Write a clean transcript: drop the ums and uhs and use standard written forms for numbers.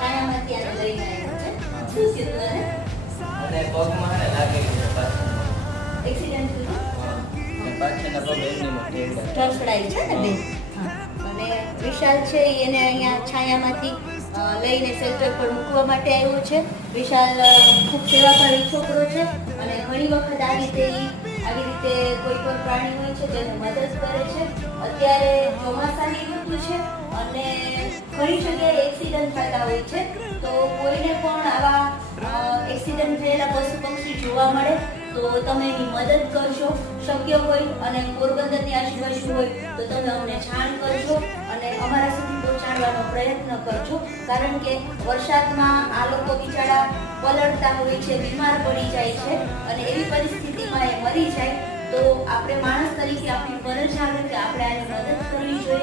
છાયામાંથી આને લઈને આવ્યો છે. શું થયું તને? અને પગમાં હે લાગેલી છે પાછળ. એક્સિડન્ટ થયું? અને પાછળના પગ એમની મોટી ઢસડાઈ છે ને બેન? હા. અને વિશાલ છે એને અહીંયા છાયામાંથી લઈને શેલ્ટર પર મૂકવા માટે આવ્યો છે. વિશાલ ખૂબ સેવાભાવી છોકરો છે અને ઘણી વખત આવી રીતે કોઈ પણ પ્રાણી હોય છે તેને મદદ કરે છે. અત્યારે ચોમાસાની ઋતુ છે અને ઘણી જગ્યાએ એક્સિડન્ટ થતા હોય છે, તો કોઈને પણ આવા એક્સિડન્ટ થયેલા પશુ પક્ષી જોવા મળે તો તમે એની મદદ કરજો. શક્ય હોય અને પોરબંદરની આજુબાજુ હોય તો તમે અમને જાણ કરજો અને અમારા સુધી પહોંચાડવાનો પ્રયત્ન કરજો, કારણ કે વરસાદમાં આ લોકો બિચારા પલળતા હોય છે, બીમાર પડી જાય છે અને એવી પરિસ્થિતિમાં એ મરી જાય તો આપણે માણસ તરીકે આપણી ફરજ આવે કે આપણે આની મદદ કરવી જોઈએ.